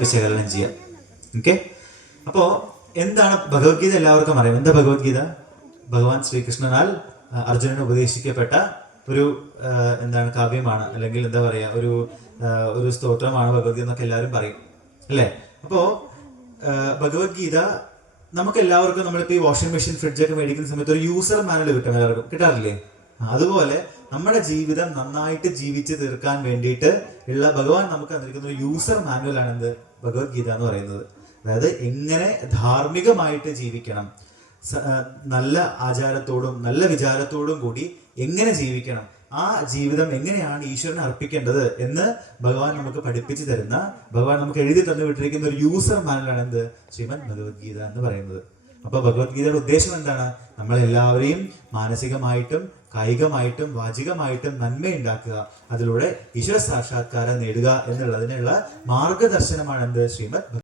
വിശകലനം ചെയ്യാം. ഓക്കെ, അപ്പോ എന്താണ് ഭഗവത്ഗീത? എല്ലാവർക്കും അറിയാം. എന്താ ഭഗവത്ഗീത? ഭഗവാൻ ശ്രീകൃഷ്ണനാൽ അർജുനന് ഉപദേശിക്കപ്പെട്ട ഒരു എന്താണ് കാവ്യമാണ്, അല്ലെങ്കിൽ എന്താ പറയാ, ഒരു സ്തോത്രമാണ് ഭഗവത്ഗീത എന്നൊക്കെ എല്ലാവരും പറയും അല്ലേ? അപ്പോ ഭഗവത്ഗീത നമുക്ക് എല്ലാവർക്കും, നമ്മളിപ്പോ ഈ വാഷിംഗ് മെഷീൻ, ഫ്രിഡ്ജൊക്കെ മേടിക്കുന്ന സമയത്ത് ഒരു യൂസർ മാനുവൽ കിട്ടും, എല്ലാവർക്കും കിട്ടാറില്ലേ? അതുപോലെ നമ്മുടെ ജീവിതം നന്നായിട്ട് ജീവിച്ച് തീർക്കാൻ വേണ്ടിയിട്ട് ഉള്ള ഭഗവാൻ നമുക്ക് തന്നിരിക്കുന്ന ഒരു യൂസർ മാനുവൽ ആണ് എന്ത്? ഭഗവത്ഗീത എന്ന് പറയുന്നത്. അതായത് എങ്ങനെ ധാർമ്മികമായിട്ട് ജീവിക്കണം, നല്ല ആചാരത്തോടും നല്ല വിചാരത്തോടും കൂടി എങ്ങനെ ജീവിക്കണം, ആ ജീവിതം എങ്ങനെയാണ് ഈശ്വരനെ അർപ്പിക്കേണ്ടത് എന്ന് ഭഗവാൻ നമുക്ക് പഠിപ്പിച്ചു തരുന്ന, ഭഗവാൻ നമുക്ക് എഴുതി തന്നു വിട്ടിരിക്കുന്ന ഒരു യൂസർ മാനുവലാണ് എന്ത്? ശ്രീമദ് ഭഗവത്ഗീത എന്ന് പറയുന്നത്. അപ്പൊ ഭഗവത്ഗീതയുടെ ഉദ്ദേശം എന്താണ്? നമ്മളെല്ലാവരെയും മാനസികമായിട്ടും കായികമായിട്ടും വാചികമായിട്ടും നന്മയുണ്ടാക്കുക, അതിലൂടെ ഈശ്വര സാക്ഷാത്കാരം നേടുക എന്നുള്ളതിനുള്ള മാർഗദർശനമാണ് എന്ത്? ശ്രീമദ്